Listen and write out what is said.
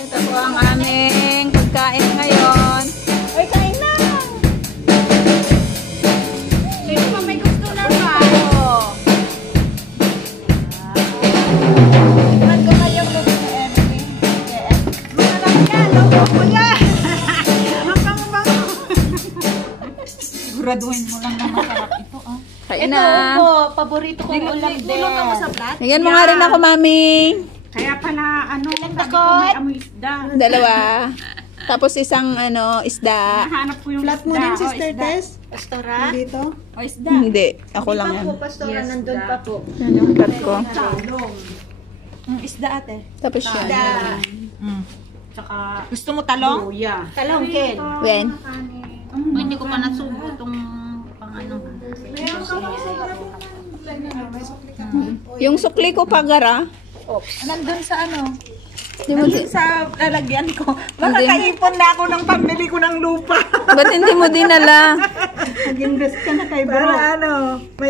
Ito po ang aming pagkain ngayon. Ay, kain na! Sino pa may gusto na ba? Iman ko kayong luto na Emily. Mga lang yan, luto ko yan! Siguraduhin mo lang na masarap ito, ah. Kain na. Ito po, paborito kong ulam din. Tulog ka mo sa plat? Bigyan mo nga rin ako, mami. Kaya pala, ano, sabi ko takot. may amoy isda. Dalawa. Tapos isang, isda. Nahanap ko yung Flat mo isda. din, O, Sister isda. Tess? Pastora? Dito? O, isda. Hindi. Ako lang yan. Po, pastora, Yes, nandun da. pa po. Yan yung plat ko. Talong. Isda ate. Tapos yan. Tsaka, Gusto mo talong? luya. Talong, Ken. Wen. Hindi ko pa nasubo itong pang ano. Yung sukli ko pagara. Nandun sa ano? Di mo di, Sa lalagyan ko. Hindi. Makakaipon na ako ng pambili ko ng lupa. ba't hindi mo dinala? Nag-invest ka na kay Bro. Para ano, may